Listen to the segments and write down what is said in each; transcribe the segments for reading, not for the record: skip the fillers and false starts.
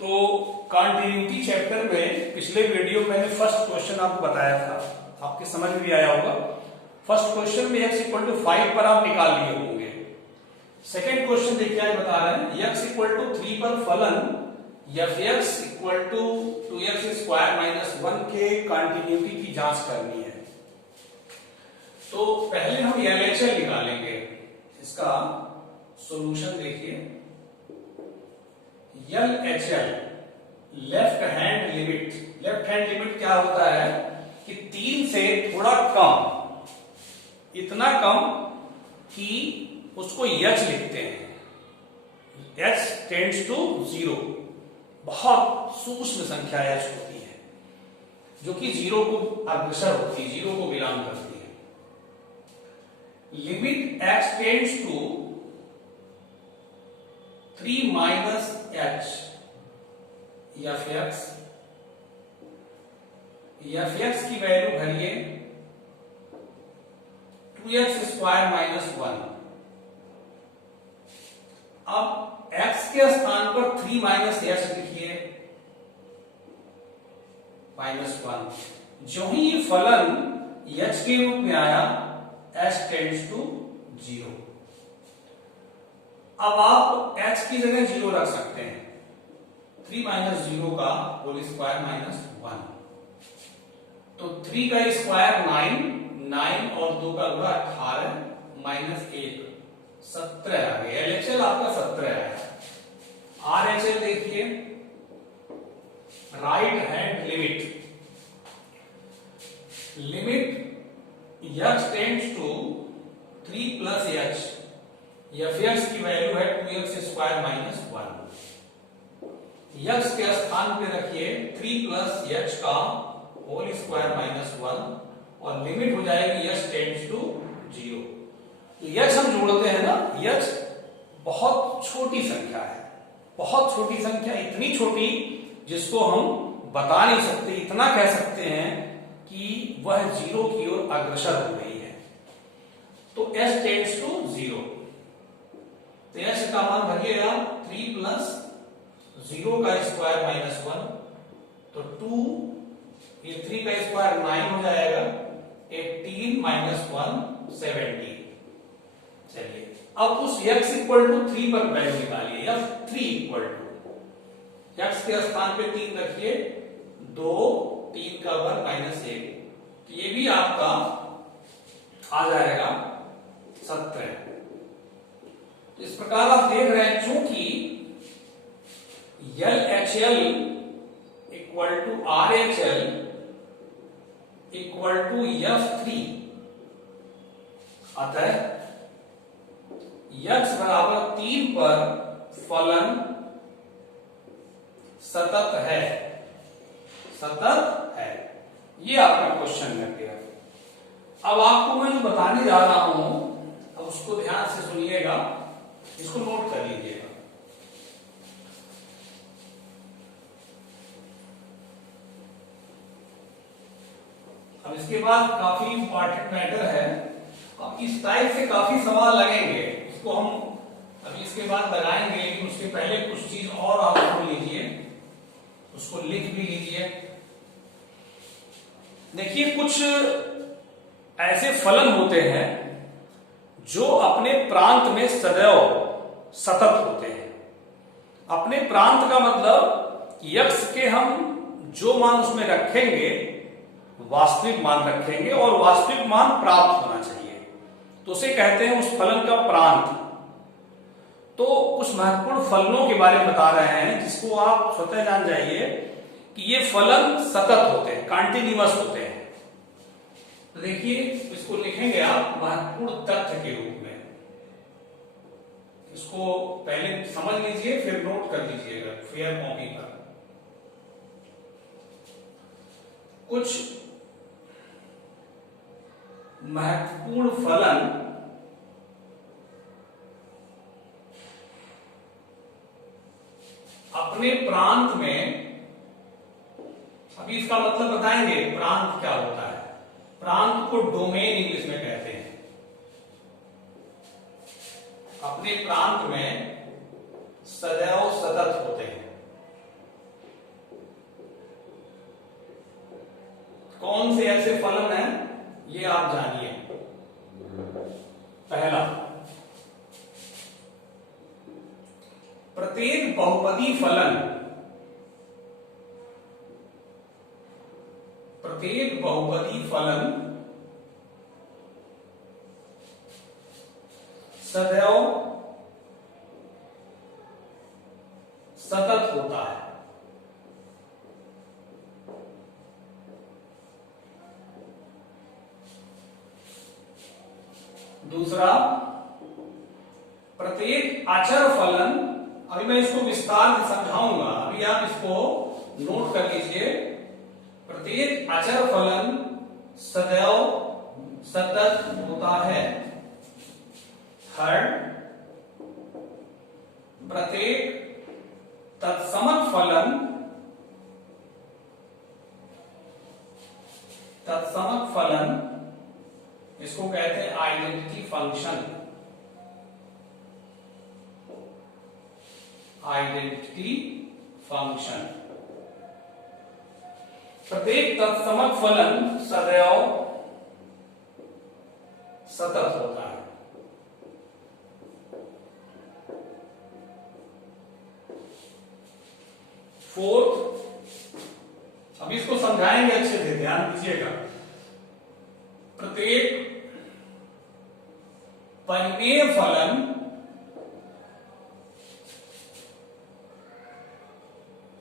तो continuity chapter में पिछले वीडियो में मैंने फर्स्ट क्वेश्चन आपको बताया था, आपके समझ में भी आया होगा। फर्स्ट क्वेश्चन में x इक्वल टू 5 पर आप निकाल लिए होंगे। सेकेंड क्वेश्चन देखिए आज बता रहे हैं x इक्वल टू 3 पर फलन f(x) equal to 2x square minus 1 के कॉन्टिन्यूटी की जांच करनी है। तो पहले हम LHL निकालेंगे। इसका सॉल्यूशन देखिए, LHL left hand limit. Left hand limit क्या होता है कि 3 से थोड़ा कम, इतना कम कि उसको h लिखते हैं, h टेंड्स टू 0। बहुत सूक्ष्म संख्या h होती है जो कि 0 को अग्रसर होती है, 0 को बिलोंग करती है। Limit x tends to 3 minus h f(x) की वैल्यू भरिए 2x स्क्वायर माइनस 1। अब x के स्थान पर 3 माइनस h लिखिए -1। जो ही ये फलन h के रूप में आया, h टेंड्स टू 0। अब आप h की जगह 0 रख सकते हैं। 3 माइनस 0 का होल स्क्वायर माइनस 1, तो 3 का स्क्वायर 9 और 2 का गुणा 18 माइनस 1 17 आ गया। LHL आपका 17 आया। RHL देखिए, right hand limit. Limit x tends to 3 plus h, f(x) की वैल्यू है 2x स्क्वायर माइनस 1। x के स्थान पे रखिए 3 प्लस h का होल स्क्वायर माइनस 1 और लिमिट हो जाएगी h टेंड्स टू 0। h हम जोड़ते हैं ना, h बहुत छोटी संख्या है, बहुत छोटी संख्या, इतनी छोटी जिसको हम बता नहीं सकते। इतना कह सकते हैं कि वह 0 की ओर अग्रसर हो गई है। तो h टेंड्स टू 0, तो h का मान भरिएगा 3 प्लस 0 का स्क्वायर माइनस 1, तो 2, ये 3 का स्क्वायर 9 हो जाएगा, 18 माइनस 1 17। चलिए अब उस x इक्वल टू 3 पर वैल्यू निकालिए। f3 इक्वल टू x के स्थान पे 3 रखिए, 2 3 का वर्ग माइनस 1, तो ये भी आपका आ जाएगा 17। तो इस प्रकार आप देख रहे हैं, चूंकि LHL equal to RHL equal to f3, अतः x बराबर 3 पर फलन सतत है, सतत है। ये आपका क्वेश्चन लग गया। अब आपको मैं जो बताने जा रहा हूं, अब उसको ध्यान से सुनिएगा, इसको नोट कर लीजिएगा। अब इसके बाद काफी इंपॉर्टेंट मैटर है। अब इस टाइप से काफी सवाल लगेंगे, उसको हम अभी इसके बाद लगाएंगे, लेकिन उसके पहले कुछ चीज और आप सुन लीजिए, उसको लिख भी लीजिए। देखिए, कुछ ऐसे फलन होते हैं जो अपने प्रांत में सदैव सतत होते हैं। अपने प्रांत का मतलब x के हम जो मान उसमें रखेंगे वास्तविक मान रखेंगे और वास्तविक मान प्राप्त होना चाहिए, तो उसे कहते हैं उस फलन का प्रांत। तो कुछ महत्वपूर्ण फलनों के बारे में बता रहे हैं जिसको आप स्वतः जान जाइए कि ये फलन सतत होते हैं, कॉन्टिन्यूअस होते हैं। तो देखिए, इसको लिखेंगे आप महत्वपूर्ण तथ्य के रूप में। इसको पहले समझ लीजिए, फिर नोट कर लीजिएगा फेयर कॉपी पर। कुछ महत्वपूर्ण फलन अपने प्रांत में, अभी इसका मतलब बताएंगे प्रांत क्या होता है। प्रांत को डोमेन इंग्लिश में कहते हैं। अपने प्रांत में सदैव सतत होते हैं। कौन से ऐसे फलन हैं ये आप जानिए। पहला, प्रत्येक बहुपदी फलन, प्रत्येक बहुपदी फलन सदैव सतत होता है। दूसरा, प्रत्येक अचर फलन, अभी मैं इसको विस्तार से समझाऊंगा, अभी आप इसको नोट कर लीजिए। प्रत्येक अचर फलन सदैव सतत होता है। थर्ड, प्रत्येक तत्समक फलन, तत्समक फलन, इसको कहते हैं आइडेंटिटी फंक्शन, आइडेंटिटी फंक्शन। प्रत्येक तत्समक फलन सदैव सतत होता है। फोर्थ, अब इसको समझाएंगे अच्छे से, ध्यान दीजिएगा। प्रत्येक परिमेय फलन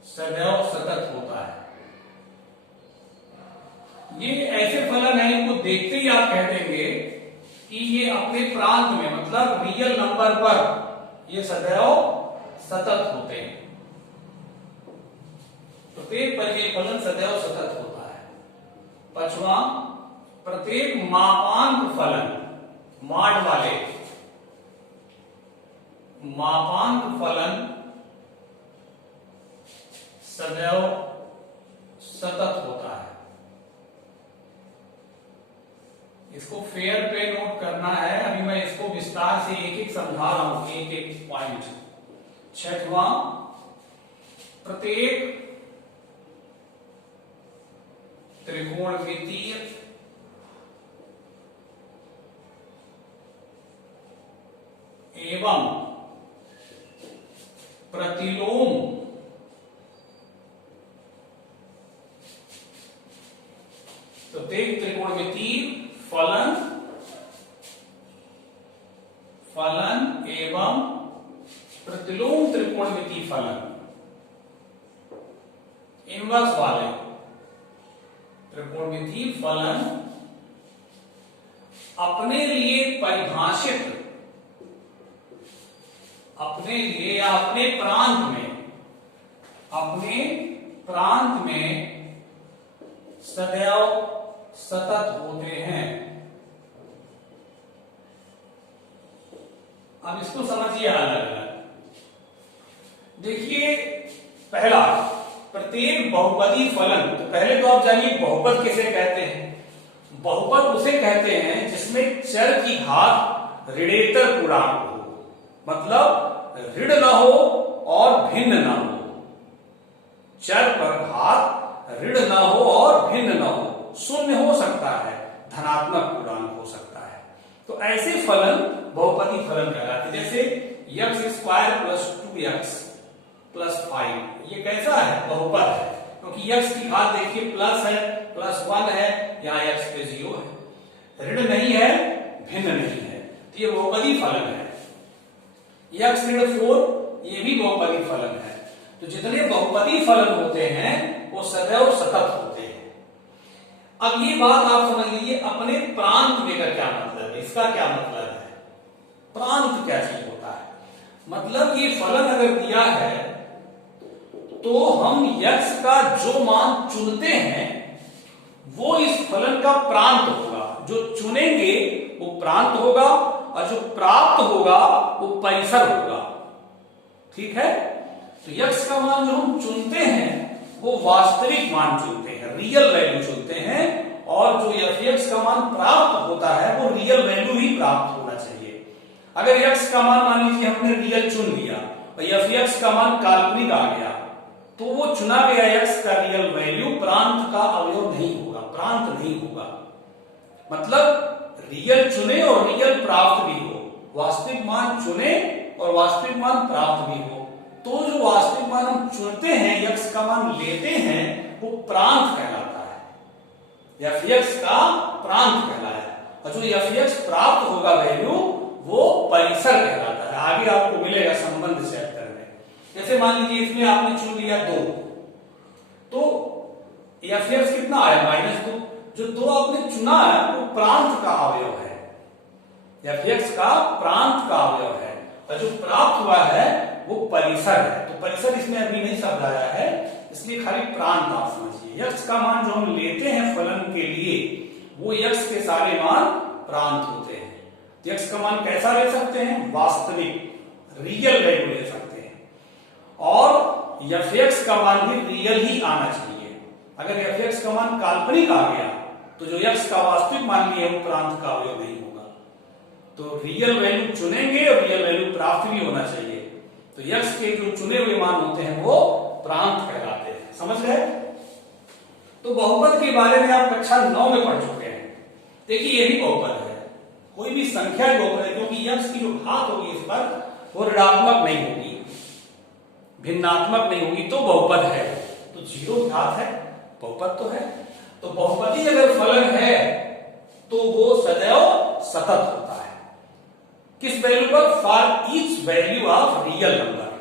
सदैव सतत होता है। ये ऐसे फलन हैं, इनको देखते ही आप कह देंगे कि ये अपने प्रांत में, मतलब रियल नंबर पर ये सदैव सतत होते हैं। प्रत्येक परिमेय फलन सदैव सतत होता है। पांचवा, प्रत्येक मापांक फलन, माड वाले मापांक फलन सदैव सतत होता है। इसको फेयर पे नोट करना है, अभी मैं इसको विस्तार से एक एक समझा रहा हूं, एक एक पॉइंट। छठवां, प्रत्येक त्रिकोणमितीय एवं प्रतिलोम प्रत्येक त्रिकोणमितीय फलन, फलन एवं प्रतिलोम त्रिकोणमितीय फलन, इनवर्स वाले त्रिकोणमितीय फलन अपने लिए परिभाषित, अपने लिए या अपने प्रांत में, अपने प्रांत में सदैव सतत होते हैं। अब इसको समझिए अलग अलग। देखिए, पहला, प्रत्येक बहुपदी फलन, तो पहले तो आप जानिए बहुपद किसे कहते हैं। बहुपद उसे कहते हैं जिसमें चर की घात ऋणेतर पूर्णांक हो, मतलब ऋण न हो और भिन्न न हो। चर पर घात ऋण न हो और भिन्न न हो, शून्य हो सकता है, धनात्मक पूर्णांक हो सकता है। तो ऐसे फलन बहुपदी फलन कहलाते हैं। जैसे x² + 2x + 5, ये कैसा है? बहुपद है, क्योंकि x की घात देखिए प्लस है, +1 है, यहाँ x पे 0 है, ऋण नहीं है, भिन्न नहीं है, तो ये बहुपदी फलन है। x ऋण 4, ये भी बहुपदी फलन है। तो जितने बहुपदी फलन होते हैं वो सदैव सतत होते हैं। अब ये बात आप समझ लीजिए, अपने प्रांत में का क्या मतलब है, इसका क्या मतलब है? प्रांत क्या चीज होता है? मतलब ये फलन अगर दिया है तो हम x का जो मान चुनते हैं वो इस फलन का प्रांत होगा। जो चुनेंगे वो प्रांत होगा और जो प्राप्त होगा वो परिसर होगा। ठीक है? तो x का मान जो हम चुनते हैं वो वास्तविक मान चुनते हैं, रियल वैल्यू चुनते हैं, और जो fx का मान प्राप्त होता है वो रियल वैल्यू ही प्राप्त होना चाहिए। अगर x का मान मान लीजिए हमने रियल चुन लिया और fx का मान काल्पनिक आ गया, तो वो चुना गया x का रियल वैल्यू प्रांत का अवयव नहीं होगा, प्रांत नहीं होगा। मतलब रियल चुने और रियल प्राप्त भी हो, वास्तविक मान चुने और वास्तविक मान प्राप्त भी हो, तो जो वास्तविक मान हम चुनते हैं, यक्स का मान लेते हैं, वो प्रांत कहलाता है, एफ यक्स का प्रांत कहलाता है। और जो एफ यक्स प्राप्त होगा वैल्यू, वो परिसर कहलाता है। आगे आपको मिलेगा संबंध चैप्टर में। जैसे मान लीजिए इसमें आपने चुन लिया 2, तो एफ यक्स कितना आया -2। जो 2 आपने चुना है वो प्रांत का अवयव है, एफ यक्स का प्रांत का अवयव है, और जो प्राप्त हुआ है वो परिसर है। तो परिसर इसमें अभी नहीं शब्द आया है, इसलिए खाली प्रांत आप समझिए। यक्स का मान जो हम लेते हैं फलन के लिए, वो यक्स के सारे मान प्रांत होते हैं। तो यक्स का मान कैसा ले सकते हैं? वास्तविक रियल वैल्यू ले सकते हैं, और एफ यक्स का मान भी रियल ही आना चाहिए। अगर एफ यक्स का मान काल्पनिक आ गया तो जो यक्स का वास्तविक मान लिया वो प्रांत का अवयव नहीं होगा। तो रियल वैल्यू चुनेंगे और रियल वैल्यू प्राप्त भी होना चाहिए। तो यक्स के जो चुने हुए मान होते हैं वो प्रांत कहलाते हैं। समझ गए? तो बहुपद के बारे में आप कक्षा 9 में पढ़ चुके हैं। देखिए ये भी बहुपद है, कोई भी संख्या बहुपद है, क्योंकि यक्स की जो घात होगी इस पर वो ऋणात्मक नहीं होगी, भिन्नात्मक नहीं होगी, तो बहुपद है। तो 0 घात है, बहुपद तो है। तो बहुपदी अगर फलन है तो वो सदैव सतत होता है। किस वैल्यू पर? For each value of real number.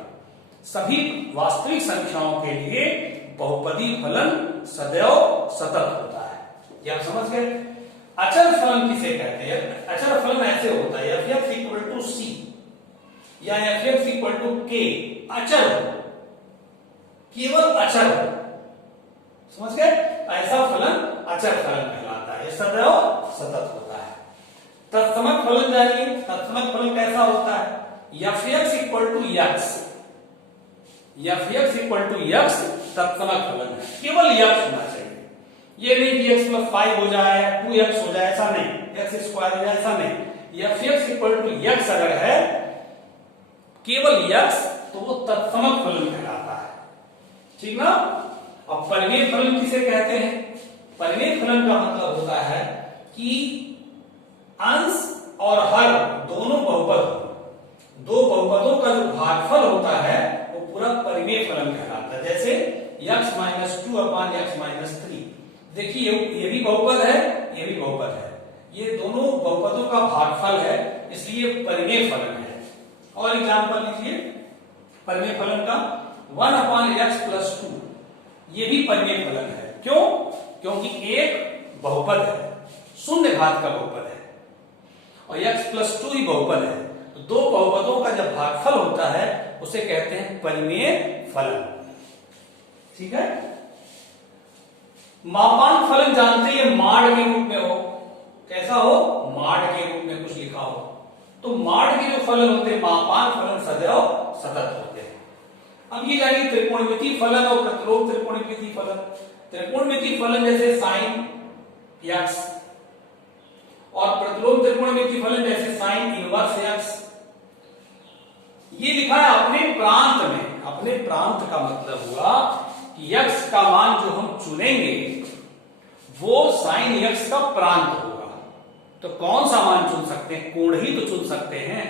सभी वास्तविक संख्याओं के लिए बहुपदी फलन सदैव सतत होता है। ये आप समझ गए? अचर फलन किसे कहते हैं? अचर फलन ऐसे होता है, एफ एक्स इक्वल टू सी या एफ एक्स इक्वल टू के, अचर हो, केवल अचर हो। समझ गए? ऐसा फलन अचर फलन कहलाता है, सदैव सतत होता है। तत्समक फलन जानिए, तत्समक फलन कैसा होता है? F X equal to X, F X equal to X तत्समक फलन है, केवल यक्स होना चाहिए। ये नहीं कि x प्लस 5 हो जाए, 2x हो जाए, ऐसा नहीं, x स्क्वायर हो जाए, ऐसा नहीं। एफ एक्स इक्वल टू यक्स अगर है, केवल यक्स, तो वो तत्समक फलन कहलाता है। ठीक ना? अब परिमेय फलन किसे कहते हैं? परिमेय फलन का मतलब होता है कि अंश और हर दोनों बहुपद हो, दो बहुपदों का जो भागफल होता है वो पूरा परिमेय फलन कहलाता है। जैसे x minus 2 upon x minus 3। देखिए ये भी बहुपद है, ये भी बहुपद है, ये दोनों बहुपदों का भागफल है, इसलिए परिमेय फलन है। और एग्जांपल लीजिए परिमेय फलन का 1 अपॉन x प्लस 2, ये भी परिमेय फलन है। क्यों? क्योंकि एक बहुपद है, शून्य घात का बहुपद है, और x प्लस 2 ही बहुपद है। तो दो बहुपदों का जब भागफल होता है उसे कहते हैं परिमेय फलन। ठीक है? मापांक फलन जानते हैं, माड के रूप में हो, कैसा हो? माड के रूप में कुछ लिखा हो, तो माड के जो फलन होते हैं, मापांक फलन सदैव सतत होते हैं। अब ये जानिए त्रिकोणमिति फलन और प्रतिलोम त्रिकोणमिति फलन। त्रिकोणमिति फलन जैसे साइन x, और प्रतिलोम त्रिकोणमिति फलन जैसे साइन इनवर्स x। ये लिखा है अपने प्रांत में। अपने प्रांत का मतलब हुआ कि x का मान जो हम चुनेंगे वो साइन x का प्रांत होगा। तो कौन सा मान चुन सकते हैं? कोण ही तो चुन सकते हैं।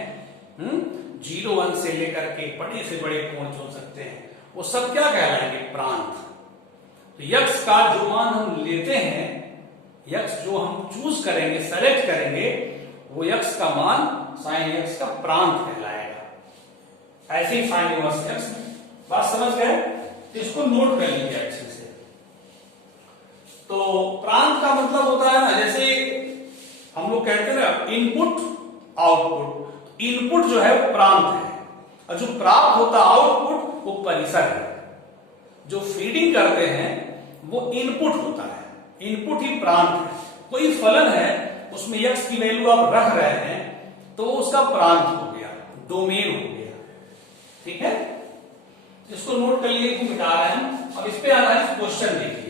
0 1 से लेकर के बड़े से बड़े कोण चुन सकते हैं, वो सब क्या कहलाएंगे? प्रांत। तो x का जो मान हम लेते हैं, x जो हम चूज करेंगे, सेलेक्ट करेंगे, वो x का मान साइन x का प्रांत कहलाएगा। ऐसे ही साइन इनवर्स x। बात समझ गए? तो इसको नोट कर लीजिए अच्छे से। तो प्रांत का मतलब होता है ना, जैसे हम लोग कहते हैं ना इनपुट आउटपुट। इनपुट जो है वो प्रांत है, और जो प्राप्त होता आउटपुट वो परिसर है। जो फीडिंग करते हैं वो इनपुट होता है, इनपुट ही प्रांत है। कोई फलन है उसमें x की वैल्यू आप रख रहे हैं तो उसका प्रांत हो गया, डोमेन हो गया। ठीक है? इसको नोट कर लिए, इसको मिटा रहे हैं। अब इस पे आधारित क्वेश्चन देखिए।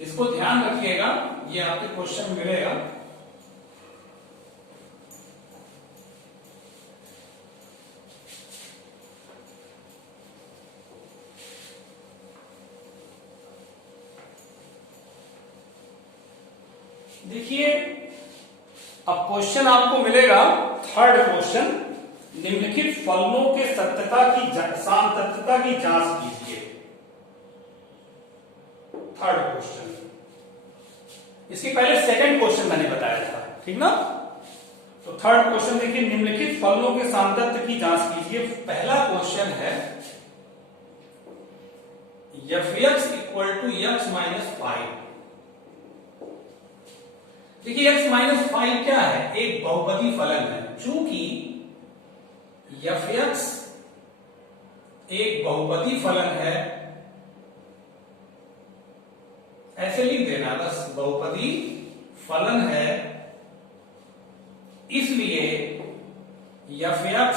इसको ध्यान रखिएगा, ये आपके क्वेश्चन में मिलेगा। देखिए अब क्वेश्चन आपको मिलेगा, थर्ड क्वेश्चन, निम्नलिखित फलनों के सातत्यता की जांच कीजिए। थर्ड क्वेश्चन, इसके पहले सेकंड क्वेश्चन मैंने बताया था, ठीक ना। तो थर्ड क्वेश्चन देखिए, निम्नलिखित फलनों के सातत्य की जांच कीजिए। पहला क्वेश्चन है fx equal to x minus 5। देखिए x माइनस 5 क्या है, एक बहुपदी फलन है। चूंकि fx एक बहुपदी फलन है, ऐसे लिख देना बस, बहुपदी फलन है, इसलिए fx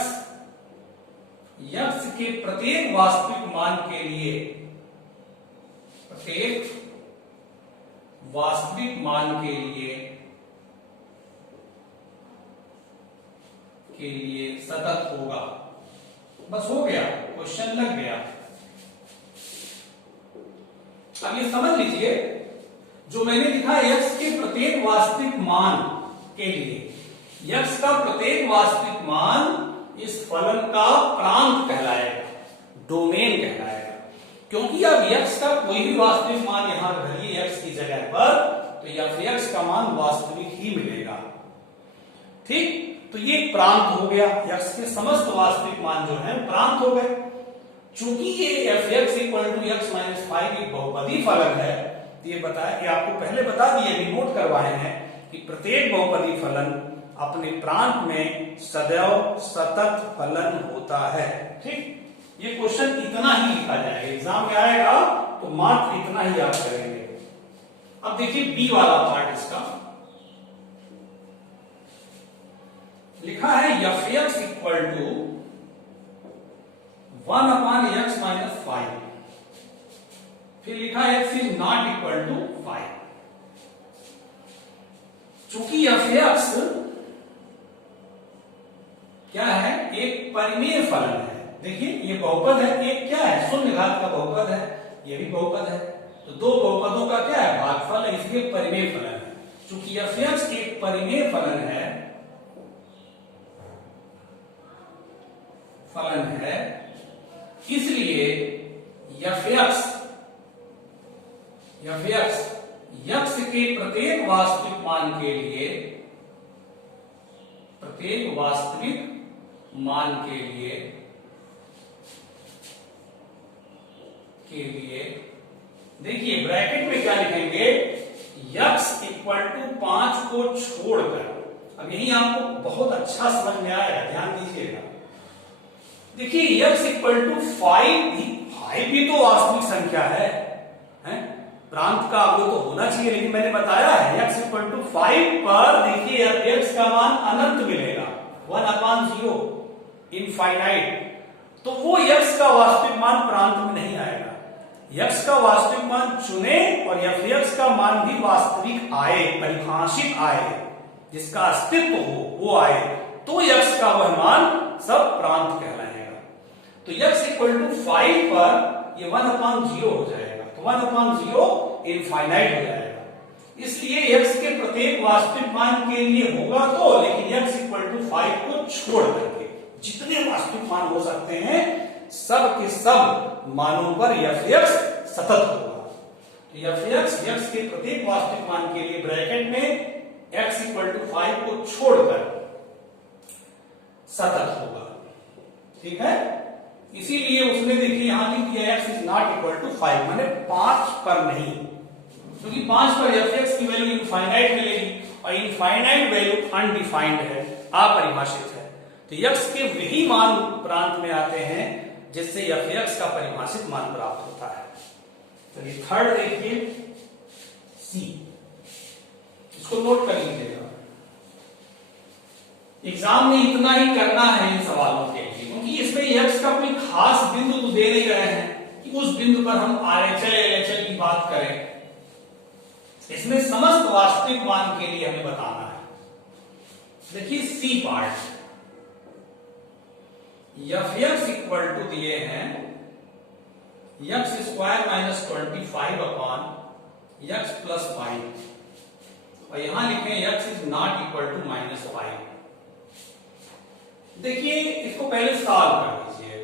x के प्रत्येक वास्तविक मान के लिए, प्रत्येक वास्तविक मान के लिए सतत होगा। बस हो गया, क्वेश्चन लग गया। अब ये समझ लीजिए, जो मैंने लिखा x के प्रत्येक वास्तविक मान के लिए, x का प्रत्येक वास्तविक मान इस फलन का प्रांत कहलाएगा, डोमेन कहलाएगा। क्योंकि अब x का कोई भी वास्तविक मान यहां धरिए x की जगह पर, तो fx का मान वास्तविक ही मिलेगा, ठीक। तो ये प्रांत हो गया, x के समस्त वास्तविक मान जो है प्रांत हो गए। चूंकि ये fx equal to x minus 5 एक बहुपदी फलन है, तो ये बताया, ये आपको पहले बता दिए, नोट करवाए हैं कि प्रत्येक बहुपदी फलन अपने प्रांत में सदैव सतत फलन होता है, ठीक। ये क्वेश्चन इतना ही लिखा जाएगा, एग्जाम में आएगा तो मात्र इतना ही आप करेंगे। अब देखिए बी वाला पार्ट इसका लिखा है, fx equal to 1 upon x minus 5। फिर लिखा है x is not equal to 5। चूंकि fx क्या है, एक परिमेय फलन है। देखिए ये बहुपद है, एक क्या है, शून्य घात का बहुपद है, ये भी बहुपद है। तो दो बहुपदों का क्या है, भागफल है, इसलिए परिमेय फलन है। चूंकि fx एक परिमेय फलन है, इसलिए fx x के प्रत्येक वास्तविक मान के लिए, प्रत्येक वास्तविक मान के लिए देखिए ब्रैकेट में क्या लिखेंगे, x इक्वल टू 5 को छोड़कर। अब यही आपको बहुत अच्छा समझ में आएगा, ध्यान दीजिएगा। देखिए x इक्वल टू 5 भी तो वास्तविक संख्या है, प्रांत का अवयव तो होना चाहिए, लेकिन मैंने बताया है x इक्वल टू 5 पर देखिए x का मान अनंत मिलेगा, 1/0 इनफाइनाइट। तो वो x का वास्तविक मान प्रांत में नहीं आएगा। x का वास्तविक मान चुने और fx का मान भी वास्तविक आए, परिभाषित आए, जिसका अस्तित्व हो वो आए, तो x का वह मान सब प्रांत कहलाएगा। तो x इक्वल टू 5 पर ये 1/0 हो जाएगा, तो 1/0 इनफाइनाइट हो जाएगा। इसलिए x के प्रत्येक वास्तविक मान के लिए होगा तो, लेकिन x इक्वल टू 5 को छोड़ करके जितने वास्तविक मान हो सकते हैं सब के सब मानों पर fx सतत होगा। तो fx x के प्रत्येक वास्तविक मान के लिए ब्रैकेट में x इक्वल टू 5 को छोड़कर सतत होगा, ठीक है। इसीलिए उसने देखिए यहां लिख दिया x is not equal to 5, माने 5 पर नहीं, क्योंकि 5 पर fx की वैल्यू इनफाइनाइट मिलेगी और इनफाइनाइट वैल्यू अनडिफाइंड है, अपरिभाषित है। तो x के वही मान प्रांत में आते हैं जिससे fx का परिभाषित मान प्राप्त होता है। चलिए थर्ड देखिए सी, इसको नोट कर लीजिएगा। एग्जाम में इतना ही करना है इन सवालों के लिए, क्योंकि इसमें x का कोई खास बिंदु तो दे नहीं रहे हैं कि उस बिंदु पर हम RHL LHL की बात करें, इसमें समस्त वास्तविक मान के लिए हमें बताना है। देखिए C part, F X equal to दिए हैं X square minus 25 upon X plus 5 और यहां लिखें X is not equal to -5। देखिए इसको पहले सॉल्व कर लीजिए।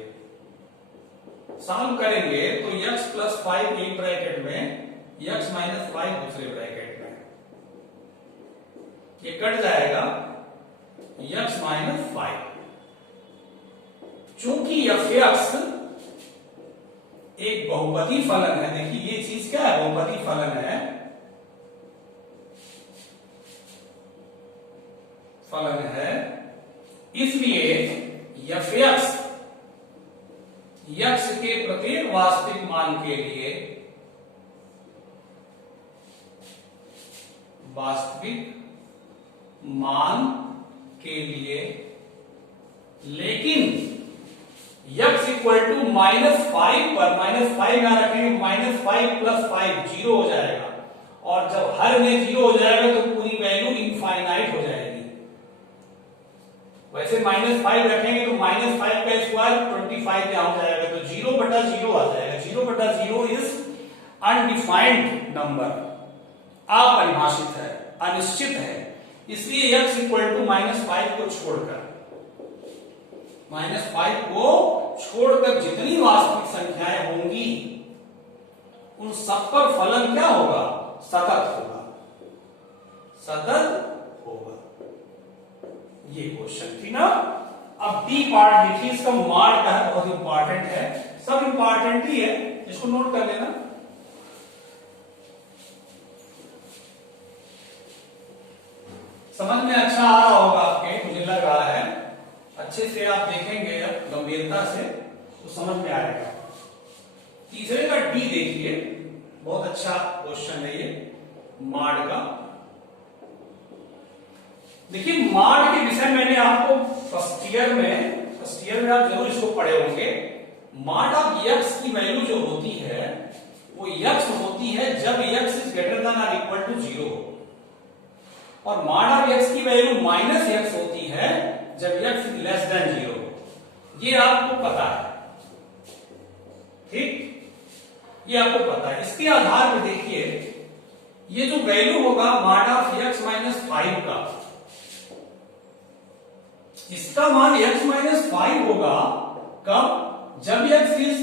सॉल्व करेंगे तो x प्लस 5 एक ब्रैकेट में, x माइनस 5 दूसरे ब्रैकेट में, ये कट जाएगा x माइनस 5। चूंकि f(x) एक बहुपदी फलन है, देखिए ये चीज क्या है, बहुपदी फलन है, इसलिए f(x) x के प्रत्येक वास्तविक मान के लिए लेकिन x इक्वल टू -5 पर, -5 यहां रखेंगे, -5 प्लस 5 0 हो जाएगा और जब हर में 0 हो जाएगा तो पूरी वैल्यू इनफाइनाइट हो जाएगी। वैसे -5 रखेंगे तो -5 का स्क्वायर 25 यहां हो जाएगा तो 0/0 आ जाएगा। 0/0 इज अनडिफाइंड नंबर, अपरिभाषित है, अनिश्चित है, इसलिए x इक्वल टू -5 को छोड़कर, -5 को छोड़कर जितनी वास्तविक संख्याएं होंगी उन सब पर फलन क्या होगा, सतत होगा, सतत होगा। ये क्वेश्चन थी ना। अब डी पार्ट देखिए, इसका मार्क का है, बहुत इंपॉर्टेंट है, सब इंपॉर्टेंट ही है, इसको नोट कर लेना। समझ में अच्छा आ रहा होगा आपके, मुझे लग रहा है, अच्छे से आप देखेंगे गंभीरता से तो समझ में आएगा। तीसरे का डी देखिए, बहुत अच्छा क्वेश्चन है ये मार्ड का। देखिए मार्ड के विषय मैंने आपको फर्स्ट ईयर में आप जरूर इसको पढ़े होंगे। मार्ड ऑफ एक्स की वैल्यू जो होती है वो एक्स होती है जब एक्स इज ग्रेटर देन और इक्वल टू 0, और मार्ड ऑफ एक्स की वैल्यू -x होती है जब x इज लेस देन 0। ये आपको पता है, ठीक, ये आपको पता है। इसके आधार पर देखिए ये जो वैल्यू होगा मार्ड ऑफ x -5 का, इसका मान x-5 होगा कब, जब x इज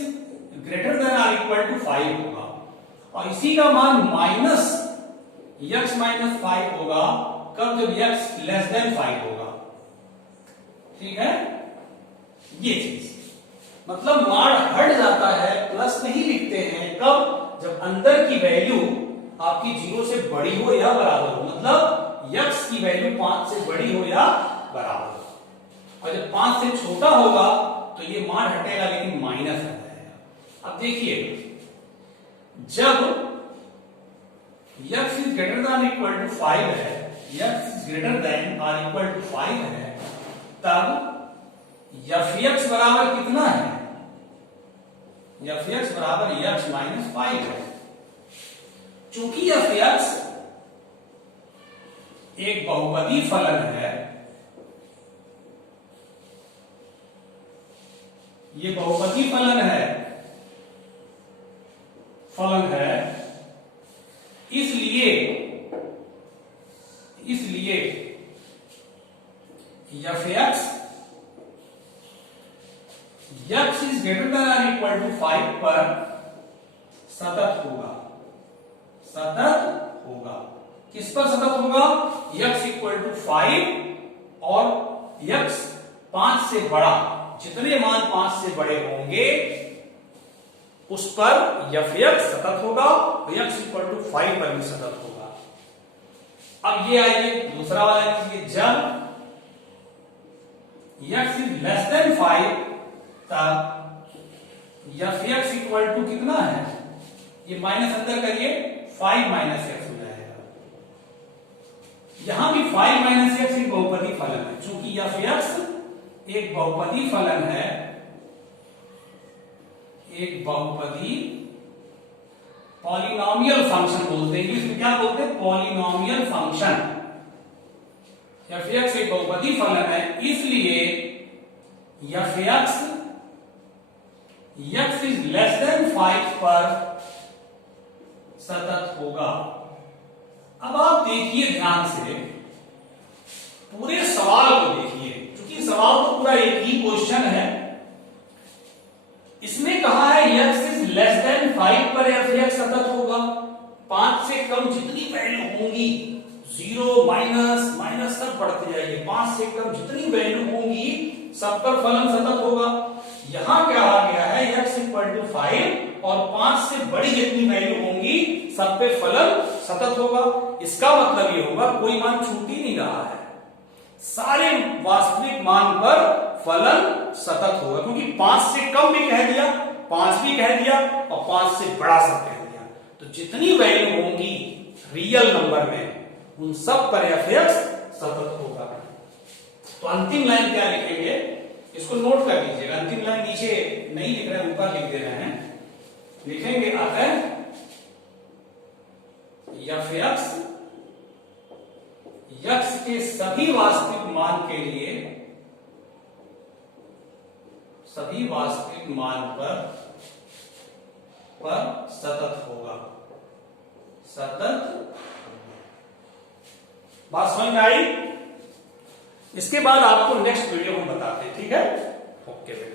ग्रेटर देन और इक्वल टू 5 होगा, और इसी का मान -x-5 होगा कब, जब x लेस देन 5 होगा। ठीक है, ये चीज मतलब मार्ड हट जाता है, प्लस नहीं लिखते हैं कब, जब अंदर की वैल्यू आपकी 0 से बड़ी हो या बराबर हो, मतलब x की वैल्यू 5 से बड़ी हो या बराबर हो, और जब 5 से छोटा होगा तो ये मान हटेगा लेकिन माइनस आ जाएगा। अब देखिए जब x is greater than equal to 5 है, x इज ग्रेटर देन और इक्वल टू 5 है, तब f(x) बराबर कितना है, f(x) बराबर x -5 है। चूंकि f(x) एक बहुपदी फलन है, ये बहुपदी फलन है, इसलिए f(x) x is greater than और इक्वल टू 5 पर सतत होगा। किस पर सतत होगा, x इक्वल टू 5 और x 5 से बड़ा, जितने मान 5 से बड़े होंगे उस पर f(x) सतत होगा, x इक्वल टू 5 पर भी सतत होगा। अब ये आइए दूसरा वाला लीजिए, जब x इज लेस देन 5 तब f(x) इक्वल टू कितना है, ये माइनस अंदर करिए, 5 -x हो जाएगा। यहां भी 5 -x एक बहुपदी फलन है, चूंकि f(x) एक बहुपदी फलन है, 5 पॉलिनोमियल फंक्शन बोलते हैं, इंग्लिश में क्या बोलते हैं, पॉलिनोमियल फंक्शन। f(x) एक बहुपदी फलन है, इसलिए f(x) x is less than 5 पर सतत होगा। अब आप देखिए ध्यान से, पूरे सवाल को देखिए, क्योंकि सवाल तो पूरा एक ही क्वेश्चन है। इसने कहा है x इज लेस देन 5 पर f(x) सतत होगा। 5 से कम जितनी वैल्यू होंगी, 0 माइनस माइनस तक बढ़ते जाएंगे, 5 से कम जितनी वैल्यू होंगी सब पर फलन सतत होगा। यहां क्या आ गया है, x इक्वल टू 5 और 5 से बड़ी जितनी वैल्यू होंगी सब पे फलन सतत होगा। इसका मतलब ये होगा कोई मान छूट ही नहीं रहा है, सारे वास्तविक मान पर फलन सतत होगा, क्योंकि 5 से कम भी कह दिया, 5 भी कह दिया और 5 से बड़ा सब कह दिया। तो जितनी वैल्यू होंगी रियल नंबर में उन सब पर f(x) सतत होगा। तो अंतिम लाइन क्या लिखेंगे, इसको नोट कर लीजिएगा। अंतिम लाइन नीचे नहीं लिख रहे हैं, ऊपर लिख दे रहे हैं। लिखेंगे अतः f(x) x के सभी वास्तविक मान के लिए, सभी वास्तविक मान पर सतत होगा, सतत। बात समझ में आई? इसके बाद आपको नेक्स्ट वीडियो में बताते हैं, ठीक है? ओके।